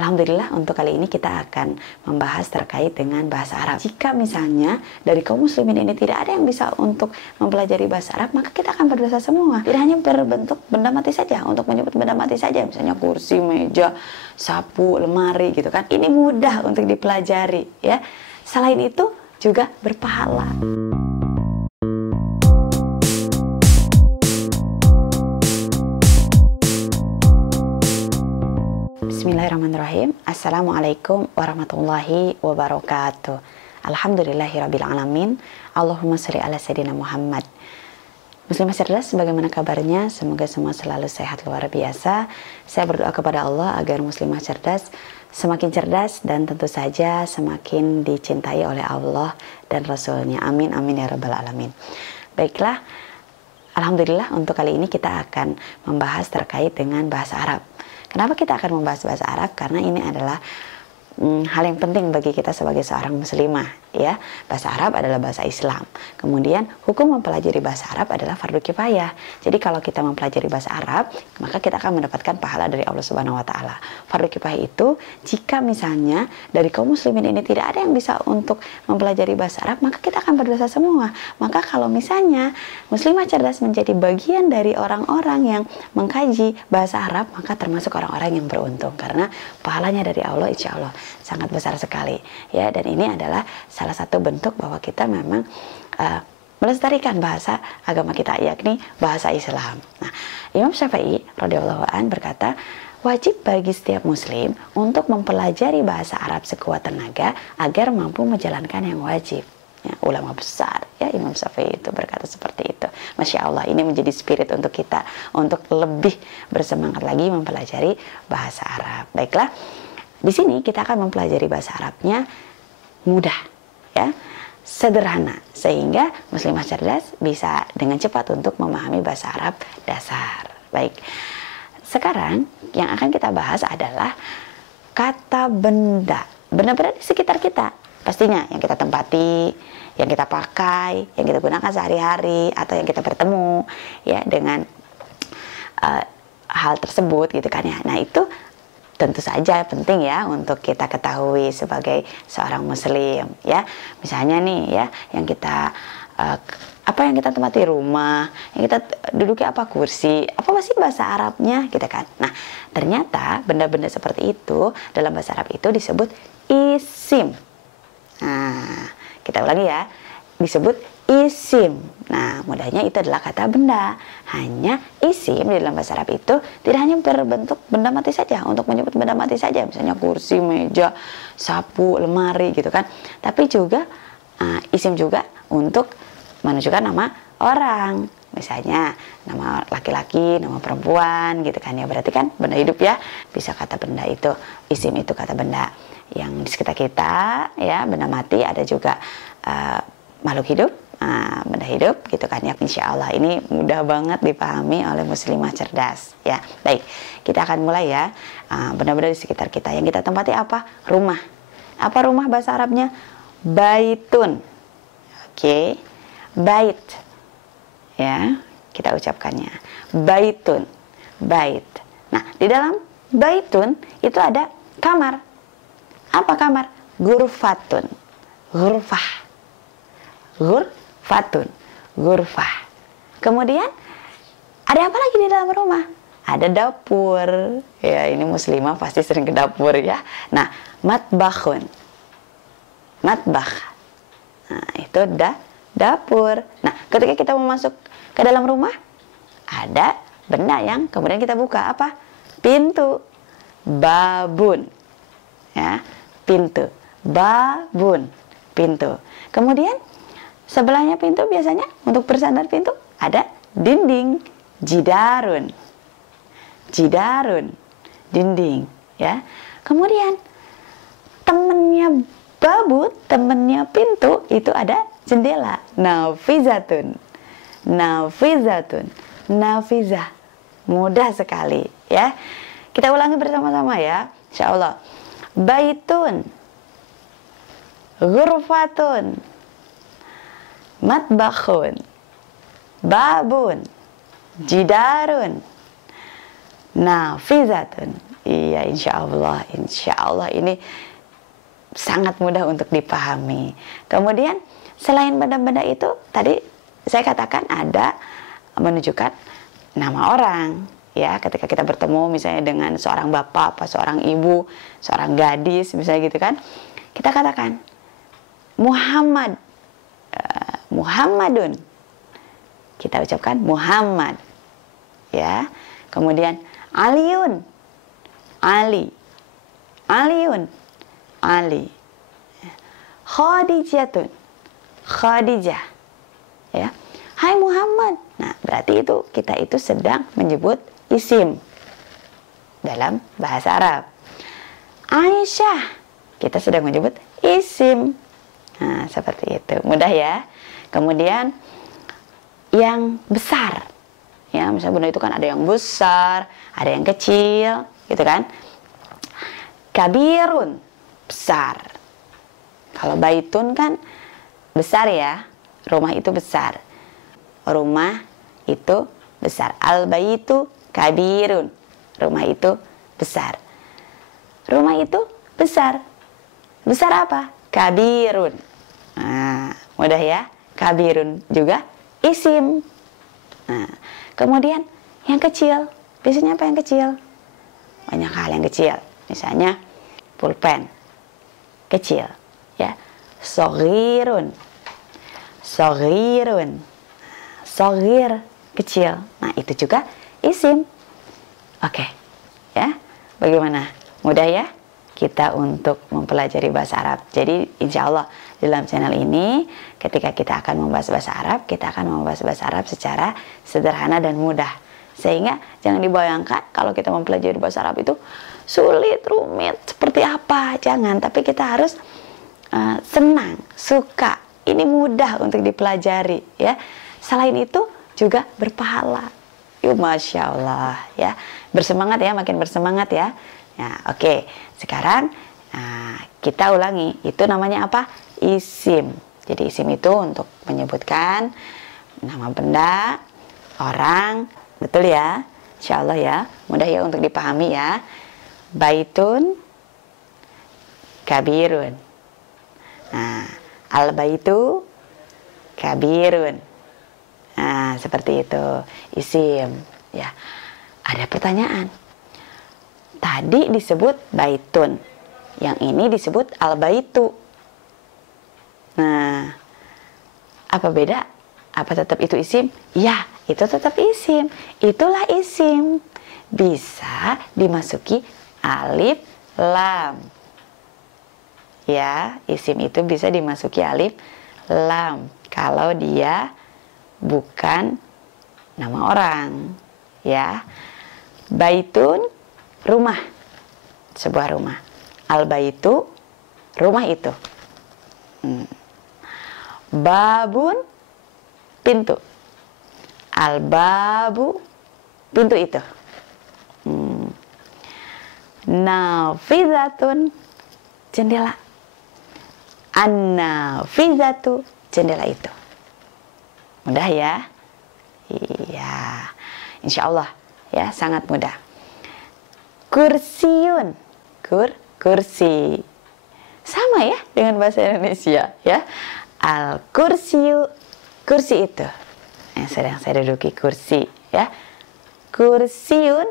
Alhamdulillah untuk kali ini kita akan membahas terkait dengan bahasa Arab. Jika misalnya dari kaum muslimin ini tidak ada yang bisa untuk mempelajari bahasa Arab, maka kita akan berdosa semua. Tidak hanya berbentuk benda mati saja, untuk menyebut benda mati saja, misalnya kursi, meja, sapu, lemari gitu kan. Ini mudah untuk dipelajari ya. Selain itu juga berpahala. Bismillahirrahmanirrahim. Assalamualaikum warahmatullahi wabarakatuh. Alhamdulillahirabbil alamin. Allahumma sholli ala sayyidina Muhammad. Muslimah cerdas, bagaimana kabarnya? Semoga semua selalu sehat luar biasa. Saya berdoa kepada Allah agar muslimah cerdas semakin cerdas dan tentu saja semakin dicintai oleh Allah dan Rasulnya. Amin amin ya rabbal alamin. Baiklah, alhamdulillah untuk kali ini kita akan membahas terkait dengan bahasa Arab. Kenapa kita akan membahas bahasa Arab? Karena ini adalah hal yang penting bagi kita sebagai seorang muslimah ya. Bahasa Arab adalah bahasa Islam. Kemudian hukum mempelajari bahasa Arab adalah fardu kifayah. Jadi kalau kita mempelajari bahasa Arab, maka kita akan mendapatkan pahala dari Allah Subhanahu wa taala. Fardu kifayah itu jika misalnya dari kaum muslimin ini tidak ada yang bisa untuk mempelajari bahasa Arab, maka kita akan berdosa semua. Maka kalau misalnya muslimah cerdas menjadi bagian dari orang-orang yang mengkaji bahasa Arab, maka termasuk orang-orang yang beruntung karena pahalanya dari Allah insya Allah sangat besar sekali ya. Dan ini adalah salah satu bentuk bahwa kita memang melestarikan bahasa agama kita, yakni bahasa Islam. Nah, Imam Syafi'i radhiyallahu an berkata, wajib bagi setiap muslim untuk mempelajari bahasa Arab sekuat tenaga agar mampu menjalankan yang wajib. Ya, ulama besar ya Imam Syafi'i itu berkata seperti itu. Masya Allah, ini menjadi spirit untuk kita untuk lebih bersemangat lagi mempelajari bahasa Arab. Baiklah, di sini kita akan mempelajari bahasa Arabnya mudah ya, sederhana, sehingga muslimah cerdas bisa dengan cepat untuk memahami bahasa Arab dasar. Baik, sekarang yang akan kita bahas adalah kata benda. Benda-benda di sekitar kita pastinya, yang kita tempati, yang kita pakai, yang kita gunakan sehari-hari, atau yang kita bertemu ya dengan hal tersebut gitu kan ya. Nah, itu tentu saja penting ya untuk kita ketahui sebagai seorang muslim ya. Misalnya nih ya, yang kita apa yang kita tempati rumah, yang kita duduki apa kursi, apa masih bahasa Arabnya gitu kan. Nah, ternyata benda-benda seperti itu dalam bahasa Arab itu disebut isim. Nah, kita ulangi ya, disebut isim. Nah, mudahnya itu adalah kata benda. Hanya isim di dalam bahasa Arab itu tidak hanya berbentuk benda mati saja, untuk menyebut benda mati saja, misalnya kursi, meja, sapu, lemari gitu kan. Tapi juga isim juga untuk menunjukkan nama orang. Misalnya nama laki-laki, nama perempuan gitu kan ya. Berarti kan benda hidup ya. Bisa kata benda itu, isim itu kata benda yang di sekitar kita ya. Benda mati ada juga makhluk hidup, benda hidup gitu kan ya. Insya Allah ini mudah banget dipahami oleh muslimah cerdas ya. Baik, kita akan mulai ya. Benda-benda di sekitar kita yang kita tempati apa? Rumah. Apa rumah bahasa Arabnya? Baitun. Oke, bait ya, kita ucapkannya baitun, bait. Nah, di dalam baitun itu ada kamar. Apa kamar? Ghurfatun, ghurfah, ghurfatun, ghurfah. Kemudian ada apa lagi di dalam rumah? Ada dapur. Ya, ini muslimah pasti sering ke dapur ya. Nah, matbakhun, matbakh. Nah, itu dapur. Nah, ketika kita mau masuk ke dalam rumah, ada benda yang kemudian kita buka. Apa? Pintu. Babun. Ya, pintu. Babun. Pintu. Kemudian sebelahnya pintu biasanya untuk bersandar pintu ada dinding. Jidarun. Jidarun. Dinding. Ya. Kemudian temennya babut, temennya pintu itu ada jendela. Nafizatun, nafizatun, nafizah. Mudah sekali ya. Kita ulangi bersama-sama ya, insya Allah. Baitun, ghurfatun, matbakhun, babun, jidarun, nafizatun, Iya, insya Allah ini sangat mudah untuk dipahami. Kemudian selain benda-benda itu, tadi saya katakan ada menunjukkan nama orang. Ya, ketika kita bertemu misalnya dengan seorang bapak, apa seorang ibu, seorang gadis, misalnya gitu kan, kita katakan Muhammad, Muhammadun. Kita ucapkan Muhammad. Ya, kemudian Aliun, Ali, Aliun, Ali. Khadijatun, Khadijah. Ya, hai Muhammad. Nah, berarti itu kita itu sedang menyebut isim dalam bahasa Arab. Aisyah, kita sedang menyebut isim. Nah, seperti itu. Mudah ya. Kemudian yang besar. Ya, misalnya benda itu kan ada yang besar, ada yang kecil, gitu kan? Kabirun, besar. Kalau baitun kan besar ya, rumah itu besar. Rumah itu besar. Al-baitu kabirun, rumah itu besar. Rumah itu besar. Besar apa? Kabirun. Nah, mudah ya. Kabirun juga isim. Nah, kemudian yang kecil, biasanya apa yang kecil? Banyak hal yang kecil. Misalnya pulpen, kecil, ya. Soghirun, soghirun, soghir, kecil. Nah, itu juga isim. Oke, ya. Bagaimana? Mudah ya kita untuk mempelajari bahasa Arab. Jadi insya Allah dalam channel ini ketika kita akan membahas bahasa Arab, kita akan membahas bahasa Arab secara sederhana dan mudah. Sehingga jangan dibayangkan kalau kita mempelajari bahasa Arab itu sulit, rumit, seperti apa. Jangan, tapi kita harus senang, suka. Ini mudah untuk dipelajari ya. Selain itu juga berpahala. Masya Allah ya. Bersemangat ya, makin bersemangat ya. Nah, oke. Sekarang kita ulangi. Itu namanya apa? Isim. Jadi isim itu untuk menyebutkan nama benda, orang. Betul ya? Insya Allah ya. Mudah ya untuk dipahami ya. Baitun, kabirun. Nah, al-baitu, kabirun. Nah, seperti itu. Isim. Ya. Ada pertanyaan. Tadi disebut baitun, yang ini disebut al-baitu. Nah, apa beda? Apa tetap itu isim? Ya, itu tetap isim. Itulah isim. Bisa dimasuki alif lam. Ya, isim itu bisa dimasuki alif lam kalau dia bukan nama orang. Ya, baitun, rumah, sebuah rumah. Al-baitu, rumah itu. Babun, pintu. Al-babu, pintu itu. Nafizatun, jendela. An-nafizatu, jendela itu. Mudah ya? Iya. Insya Allah ya, sangat mudah. Kursiun, kursi. Sama ya dengan bahasa Indonesia ya. Al-kursiyu, kursi itu yang sedang saya duduki, kursi ya. Kursiun,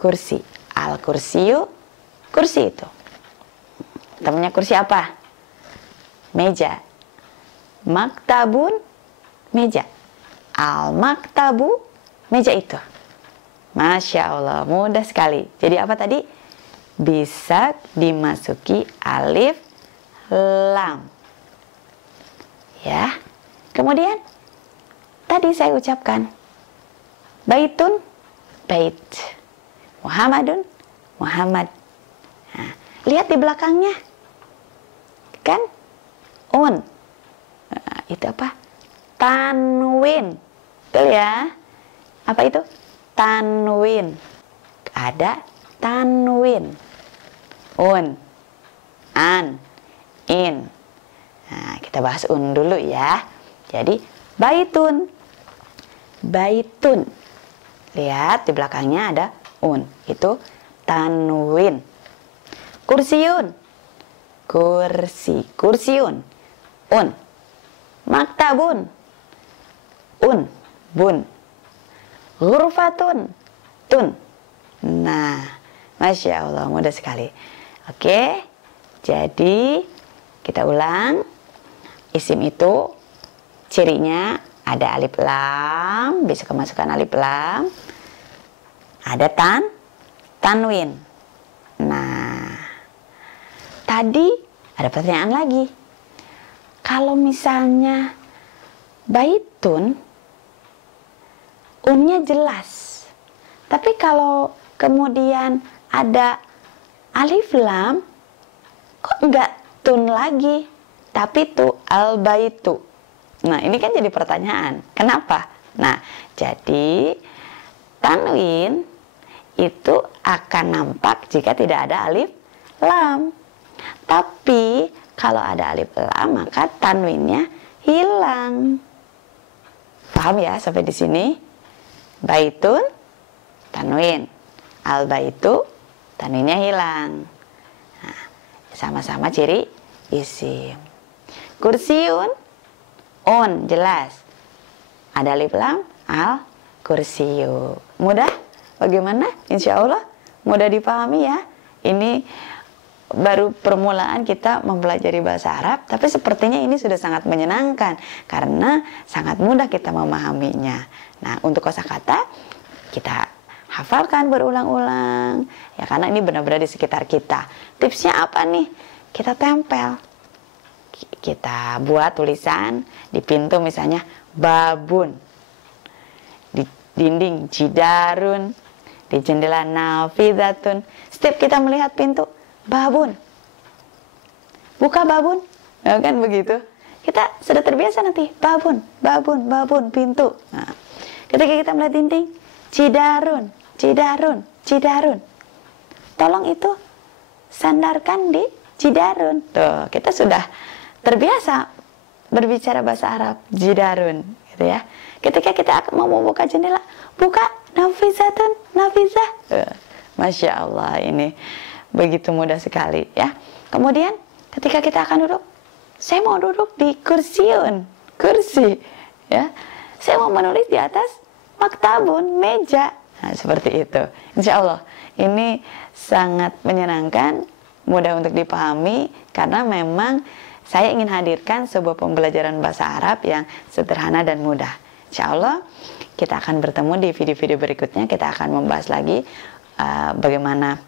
kursi. Al-kursiyu, kursi itu. Temannya kursi apa? Meja. Maktabun, meja. Al-maktabu, meja itu. Masya Allah, mudah sekali. Jadi apa tadi? Bisa dimasuki alif lam. Ya. Kemudian tadi saya ucapkan baitun, bait. Muhammadun, Muhammad. Nah, lihat di belakangnya. Kan? Un. Nah, itu apa? Tanwin. Betul ya? Apa itu? Tanwin. Ada tanwin. Un, an, in. Nah, kita bahas un dulu ya. Jadi baitun, baitun. Lihat di belakangnya ada un. Itu tanwin. Kursiyun, kursi, kursiun. Un, maktabun, bun. Ghurfatun, tun. Nah, Masya Allah, mudah sekali. Oke, jadi kita ulang. Isim itu cirinya ada alif lam, bisa kemasukan alif lam. Ada tanwin. Nah, tadi ada pertanyaan lagi. Kalau misalnya baitun, unnya jelas. Tapi kalau kemudian ada alif lam, kok enggak tun lagi? Tapi tu al baitu. Nah, ini kan jadi pertanyaan. Kenapa? Nah, jadi tanwin itu akan nampak jika tidak ada alif lam. Tapi kalau ada alif lam, maka tanwinnya hilang. Paham ya sampai di sini? Baitun, tanwin. Al baitu, tanwinnya hilang. Nah, sama-sama ciri isim. Kursiun, on, jelas. Ada alif lam, al kursiyu. Mudah? Bagaimana? Insya Allah mudah dipahami ya. Ini baru permulaan kita mempelajari bahasa Arab, tapi sepertinya ini sudah sangat menyenangkan karena sangat mudah kita memahaminya. Nah, untuk kosakata kita hafalkan berulang-ulang ya, karena ini benar-benar di sekitar kita. Tipsnya apa nih? Kita tempel, kita buat tulisan di pintu misalnya babun, di dinding jidarun, di jendela nafidatun. Setiap kita melihat pintu, babun, buka babun, ya kan begitu. Kita sudah terbiasa nanti babun, babun, babun, pintu. Nah, ketika kita melihat dinding, cidarun, cidarun, cidarun. Tolong itu sandarkan di cidarun. Tuh, kita sudah terbiasa berbicara bahasa Arab, jidarun, gitu ya. Ketika kita mau membuka jendela, buka nafizatun, nafizah. Masya Allah, ini begitu mudah sekali ya. Kemudian ketika kita akan duduk, saya mau duduk di kursiun, kursi ya. Saya mau menulis di atas maktabun, meja. Nah, seperti itu. Insya Allah ini sangat menyenangkan, mudah untuk dipahami, karena memang saya ingin hadirkan sebuah pembelajaran bahasa Arab yang sederhana dan mudah. Insya Allah kita akan bertemu di video-video berikutnya. Kita akan membahas lagi bagaimana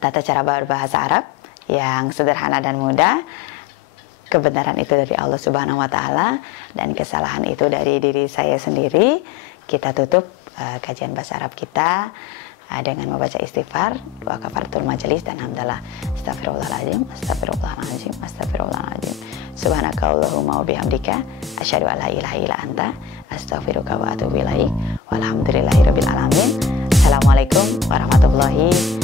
tata cara berbahasa Arab yang sederhana dan mudah. Kebenaran itu dari Allah Subhanahu wa Ta'ala, dan kesalahan itu dari diri saya sendiri. Kita tutup kajian bahasa Arab kita dengan membaca istighfar, doa kafaratul majelis, dan hamdalah. Astagfirullahaladzim, astagfirullahaladzim, astagfirullahaladzim. Subhanakallahumma wa bihamdika, asyhadu an la ilaha illa anta, astaghfiruka wa atubu ilaik. Walhamdulillahirabbil alamin. Assalamualaikum warahmatullahi